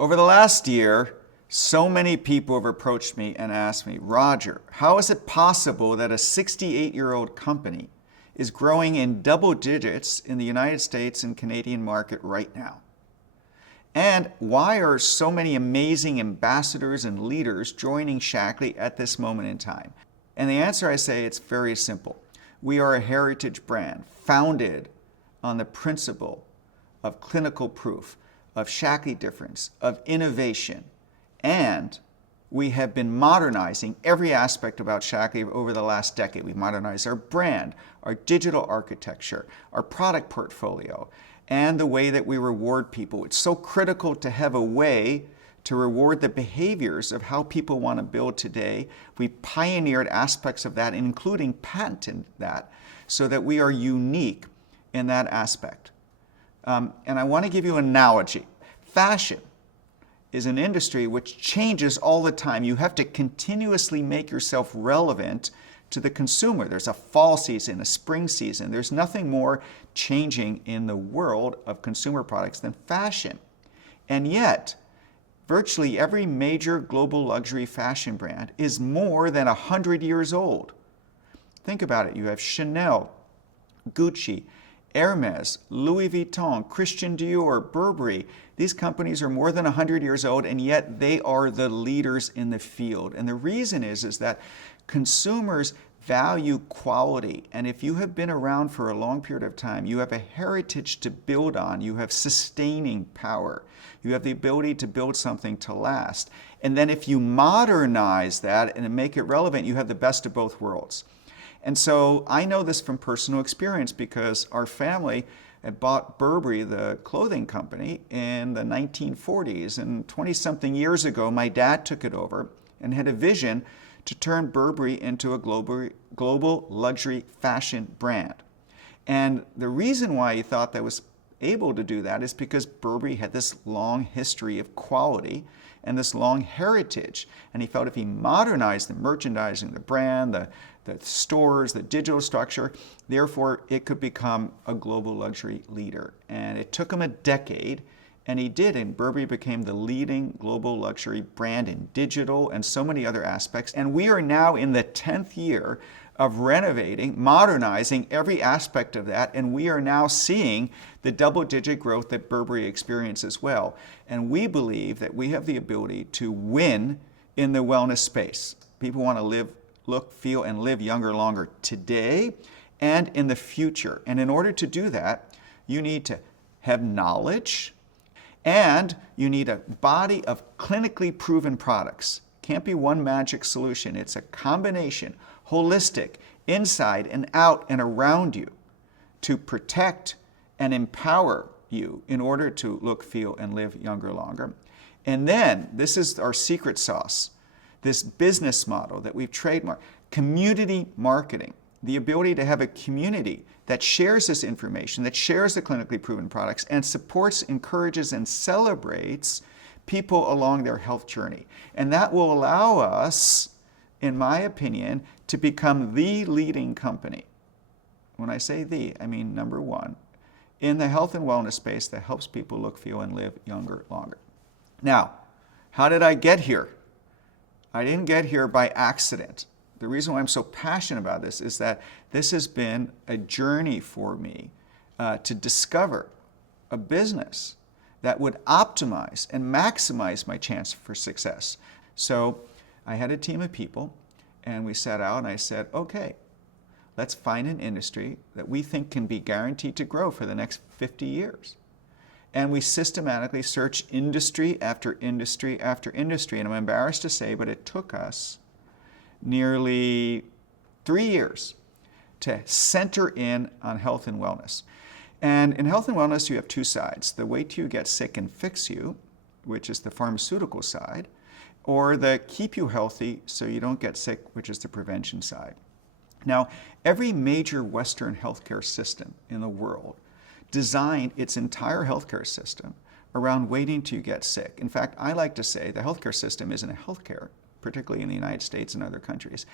Over the last year, so many people have approached me and asked me, Roger, how is it possible that a 68-year-old company is growing in double digits in the United States and Canadian market right now? And why are so many amazing ambassadors and leaders joining Shaklee at this moment in time? And the answer, I say, it's very simple. We are a heritage brand founded on the principle of clinical proof, of Shaklee difference, of innovation. And we have been modernizing every aspect about Shaklee over the last decade. We've modernized our brand, our digital architecture, our product portfolio, and the way that we reward people. It's so critical to have a way to reward the behaviors of how people want to build today. We pioneered aspects of that, including patented that, so that we are unique in that aspect. And I want to give you an analogy. Fashion is an industry which changes all the time. You have to continuously make yourself relevant to the consumer. There's a fall season, a spring season. There's nothing more changing in the world of consumer products than fashion. And yet, virtually every major global luxury fashion brand is more than 100 years old. Think about it. You have Chanel, Gucci, Hermes, Louis Vuitton, Christian Dior, Burberry. These companies are more than 100 years old, and yet they are the leaders in the field. And the reason is that consumers value quality. And if you have been around for a long period of time, you have a heritage to build on. You have sustaining power. You have the ability to build something to last. And then if you modernize that and make it relevant, you have the best of both worlds. And so I know this from personal experience because our family had bought Burberry, the clothing company, in the 1940s. And 20-something years ago, my dad took it over and had a vision to turn Burberry into a global luxury fashion brand. And the reason why he thought that was able to do that is because Burberry had this long history of quality and this long heritage. And he felt if he modernized the merchandising, the brand, the stores, the digital structure, therefore it could become a global luxury leader. And it took him a decade, and he did, and Burberry became the leading global luxury brand in digital and so many other aspects. And we are now in the 10th year of renovating, modernizing every aspect of that, and we are now seeing the double-digit growth that Burberry experienced as well. And we believe that we have the ability to win in the wellness space. People want to live, look, feel, and live younger, longer today and in the future. And in order to do that, you need to have knowledge, and you need a body of clinically proven products. Can't be one magic solution. It's a combination, holistic, inside and out and around you, to protect and empower you in order to look, feel, and live younger, longer. And then, this is our secret sauce, this business model that we've trademarked, community marketing, the ability to have a community that shares this information, that shares the clinically proven products, and supports, encourages, and celebrates people along their health journey. And that will allow us, in my opinion, to become the leading company. When I say the, I mean number one, in the health and wellness space that helps people look, feel, and live younger, longer. Now, how did I get here? I didn't get here by accident. The reason why I'm so passionate about this is that this has been a journey for me to discover a business that would optimize and maximize my chance for success. So I had a team of people, and we set out and I said, okay, let's find an industry that we think can be guaranteed to grow for the next 50 years. And we systematically searched industry after industry after industry. And I'm embarrassed to say, but it took us nearly 3 years to center in on health and wellness. And in health and wellness, you have two sides. The wait till you get sick and fix you, which is the pharmaceutical side, or the keep you healthy so you don't get sick, which is the prevention side. Now, every major Western healthcare system in the world designed its entire healthcare system around waiting till you get sick. In fact, I like to say the healthcare system isn't a healthcare, particularly in the United States and other countries.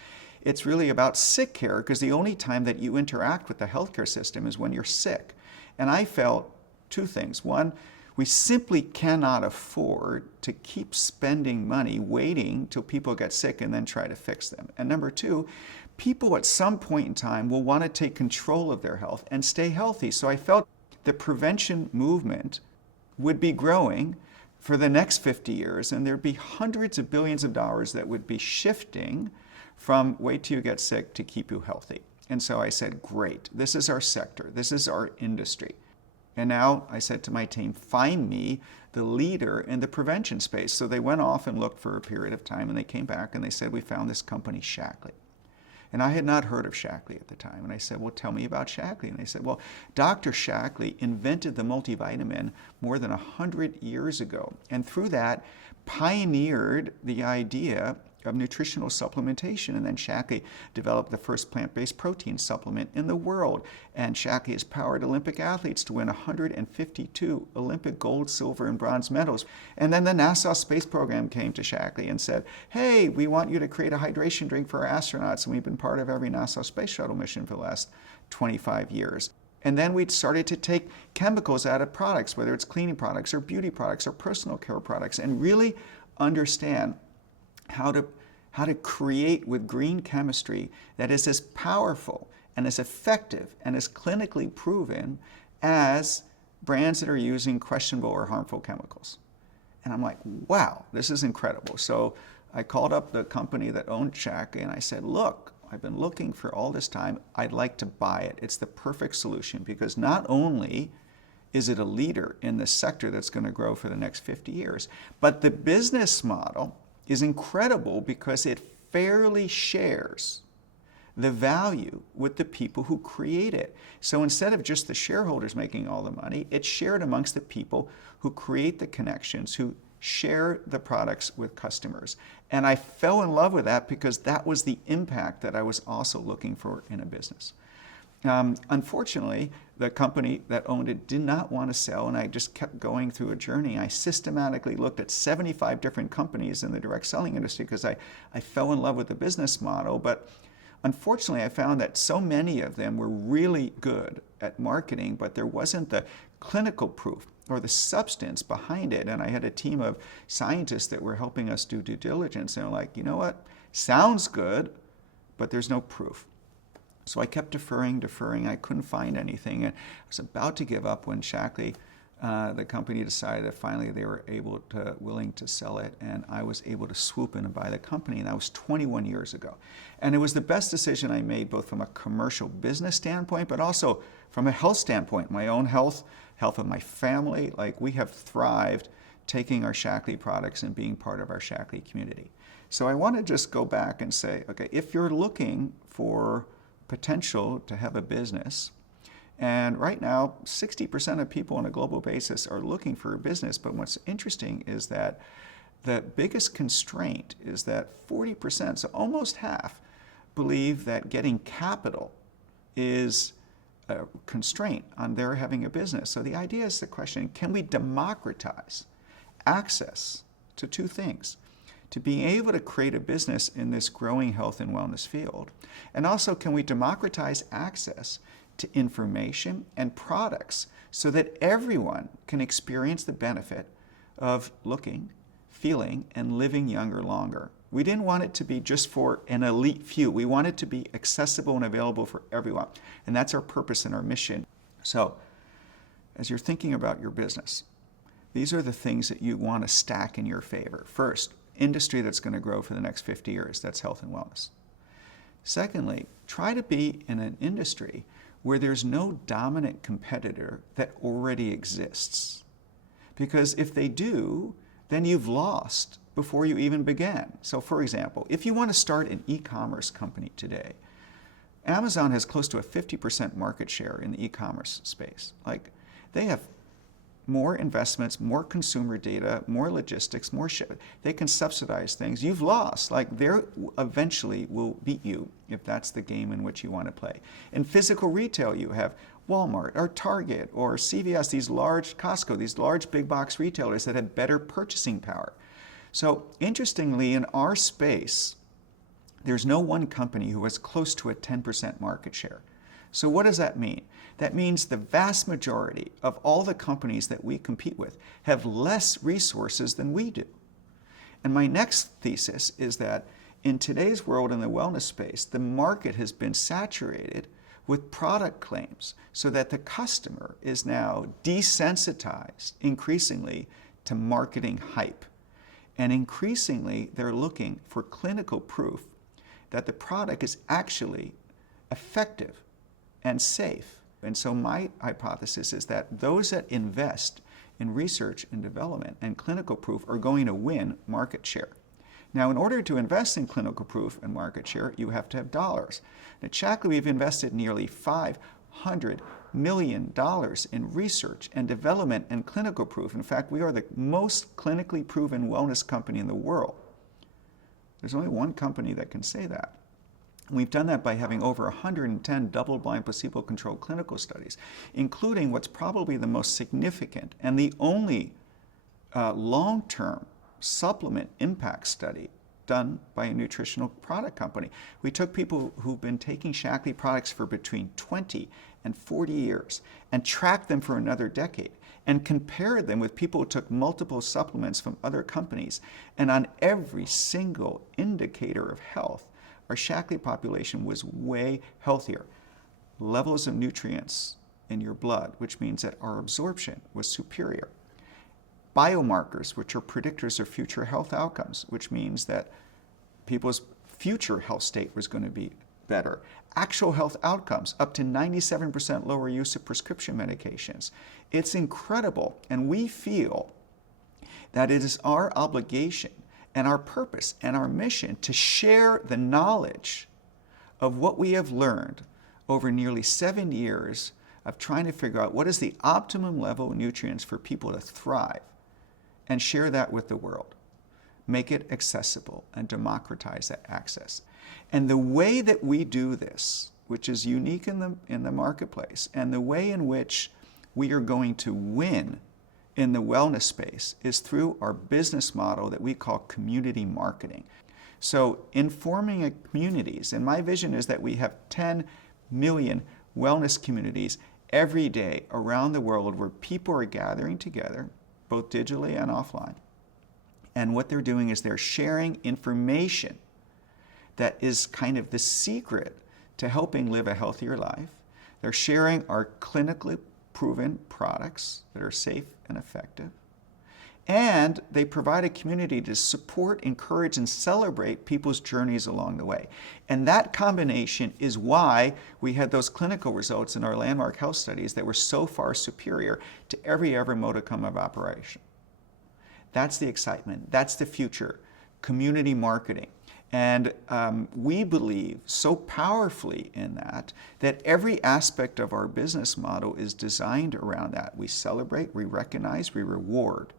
It's really about sick care, because the only time that you interact with the healthcare system is when you're sick. And I felt two things. One, We simply cannot afford to keep spending money waiting till people get sick and then try to fix them. And number two, people at some point in time will want to take control of their health and stay healthy. So I felt the prevention movement would be growing for the next 50 years, and there'd be hundreds of billions of dollars that would be shifting from wait till you get sick to keep you healthy. And so I said, great, this is our sector, this is our industry. And now I said to my team, find me the leader in the prevention space. So they went off and looked for a period of time, and they came back and they said, we found this company, Shaklee. And I had not heard of Shaklee at the time. And I said, well, tell me about Shaklee. And they said, well, Dr. Shaklee invented the multivitamin more than 100 years ago. And through that, pioneered the idea of nutritional supplementation. And then Shaklee developed the first plant-based protein supplement in the world. And Shaklee has powered Olympic athletes to win 152 Olympic gold, silver, and bronze medals. And then the NASA space program came to Shaklee and said, hey, we want you to create a hydration drink for our astronauts. And we've been part of every NASA space shuttle mission for the last 25 years. And then we started to take chemicals out of products, whether it's cleaning products or beauty products or personal care products, and really understand how to create with green chemistry that is as powerful and as effective and as clinically proven as brands that are using questionable or harmful chemicals. And I'm like, wow, this is incredible. So I called up the company that owned Shaklee and I said, look, I've been looking for all this time. I'd like to buy it. It's the perfect solution because not only is it a leader in the sector that's going to grow for the next 50 years, but the business model is incredible because it fairly shares the value with the people who create it. So instead of just the shareholders making all the money, it's shared amongst the people who create the connections, who share the products with customers. And I fell in love with that because that was the impact that I was also looking for in a business. Unfortunately, the company that owned it did not want to sell, and I just kept going through a journey. I systematically looked at 75 different companies in the direct selling industry because I fell in love with the business model. But unfortunately, I found that so many of them were really good at marketing, but there wasn't the clinical proof or the substance behind it. And I had a team of scientists that were helping us do due diligence. And they're like, you know what? Sounds good, but there's no proof. So I kept deferring. I couldn't find anything. And I was about to give up when Shaklee, the company, decided that finally they were willing to sell it. And I was able to swoop in and buy the company. And that was 21 years ago. And it was the best decision I made, both from a commercial business standpoint, but also from a health standpoint, my own health of my family. Like, we have thrived taking our Shaklee products and being part of our Shaklee community. So I want to just go back and say, okay, if you're looking for potential to have a business, and right now 60% of people on a global basis are looking for a business, but what's interesting is that the biggest constraint is that 40%, so almost half, believe that getting capital is a constraint on their having a business. So the idea is the question, can we democratize access to two things? To being able to create a business in this growing health and wellness field. And also, can we democratize access to information and products so that everyone can experience the benefit of looking, feeling, and living younger longer? We didn't want it to be just for an elite few. We want it to be accessible and available for everyone. And that's our purpose and our mission. So, as you're thinking about your business, these are the things that you want to stack in your favor. First, industry that's going to grow for the next 50 years. That's health and wellness. Secondly, try to be in an industry where there's no dominant competitor that already exists. Because if they do, then you've lost before you even began. So for example, if you want to start an e-commerce company today, Amazon has close to a 50% market share in the e-commerce space. Like, they have more investments, more consumer data, more logistics, more ship. They can subsidize things. You've lost. Like, they eventually will beat you if that's the game in which you want to play. In physical retail, you have Walmart or Target or CVS, these large, Costco, these large big box retailers that have better purchasing power. So interestingly, in our space, there's no one company who has close to a 10% market share. So what does that mean? That means the vast majority of all the companies that we compete with have less resources than we do. And my next thesis is that in today's world in the wellness space, the market has been saturated with product claims so that the customer is now desensitized increasingly to marketing hype. And increasingly, they're looking for clinical proof that the product is actually effective and safe. And so my hypothesis is that those that invest in research and development and clinical proof are going to win market share. Now, in order to invest in clinical proof and market share, you have to have dollars. At Shaklee, we've invested nearly $500 million in research and development and clinical proof. In fact, we are the most clinically proven wellness company in the world. There's only one company that can say that. We've done that by having over 110 double-blind placebo-controlled clinical studies, including what's probably the most significant and the only long-term supplement impact study done by a nutritional product company. We took people who've been taking Shaklee products for between 20 and 40 years and tracked them for another decade and compared them with people who took multiple supplements from other companies. And on every single indicator of health, our Shaklee population was way healthier. Levels of nutrients in your blood, which means that our absorption was superior. Biomarkers, which are predictors of future health outcomes, which means that people's future health state was going to be better. Actual health outcomes, up to 97% lower use of prescription medications. It's incredible, and we feel that it is our obligation and our purpose and our mission to share the knowledge of what we have learned over nearly 7 years of trying to figure out what is the optimum level of nutrients for people to thrive, and share that with the world. Make it accessible and democratize that access. And the way that we do this, which is unique in the marketplace, and the way in which we are going to win in the wellness space is through our business model that we call community marketing. So informing communities, and my vision is that we have 10 million wellness communities every day around the world where people are gathering together, both digitally and offline. And what they're doing is they're sharing information that is kind of the secret to helping live a healthier life. They're sharing our clinically proven products that are safe and effective. And they provide a community to support, encourage, and celebrate people's journeys along the way. And that combination is why we had those clinical results in our landmark health studies that were so far superior to every other modicum of operation. That's the excitement. That's the future. Community marketing. And we believe so powerfully in that every aspect of our business model is designed around that. We celebrate, we recognize, we reward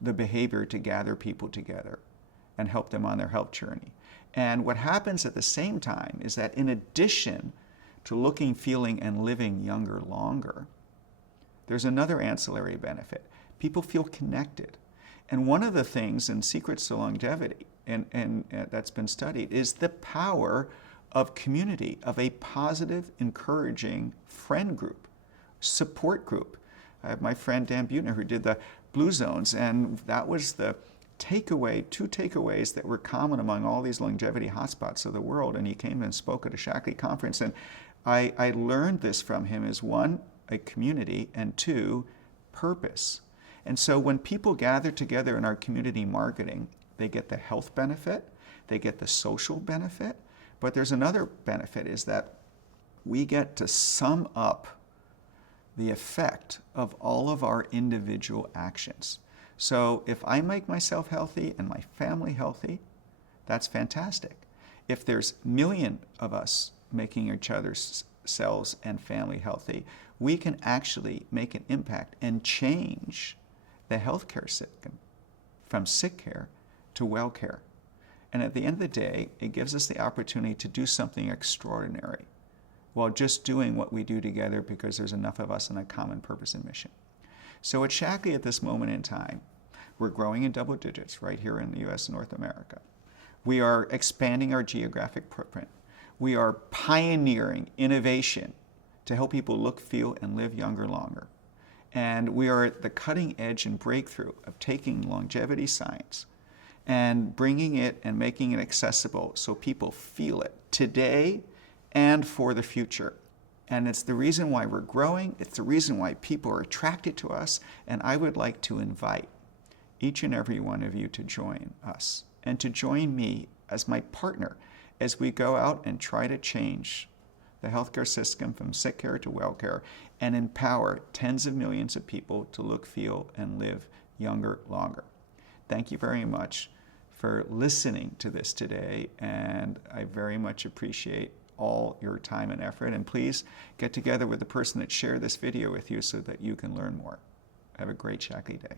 the behavior to gather people together and help them on their health journey. And what happens at the same time is that in addition to looking, feeling, and living younger longer, there's another ancillary benefit. People feel connected. And one of the things and secrets to longevity, and that's been studied, is the power of community, of a positive, encouraging friend group, support group. I have my friend Dan Buettner who did the Blue Zones, and that was the takeaway, 2 takeaways that were common among all these longevity hotspots of the world. And he came and spoke at a Shaklee conference, and I learned this from him is 1, a community, and 2, purpose. And so when people gather together in our community marketing, they get the health benefit, they get the social benefit, but there's another benefit is that we get to sum up the effect of all of our individual actions. So if I make myself healthy and my family healthy, that's fantastic. If there's a million of us making each other's selves and family healthy, we can actually make an impact and change the healthcare system from sick care to well care. And at the end of the day, it gives us the opportunity to do something extraordinary while just doing what we do together because there's enough of us in a common purpose and mission. So at Shaklee at this moment in time, we're growing in double digits right here in the US and North America. We are expanding our geographic footprint. We are pioneering innovation to help people look, feel, and live younger longer. And we are at the cutting edge and breakthrough of taking longevity science and bringing it and making it accessible so people feel it today and for the future. And it's the reason why we're growing. It's the reason why people are attracted to us. And I would like to invite each and every one of you to join us and to join me as my partner as we go out and try to change the healthcare system from sick care to well care and empower tens of millions of people to look, feel, and live younger, longer. Thank you very much for listening to this today, and I very much appreciate all your time and effort. And please get together with the person that shared this video with you so that you can learn more. Have a great shaklee day.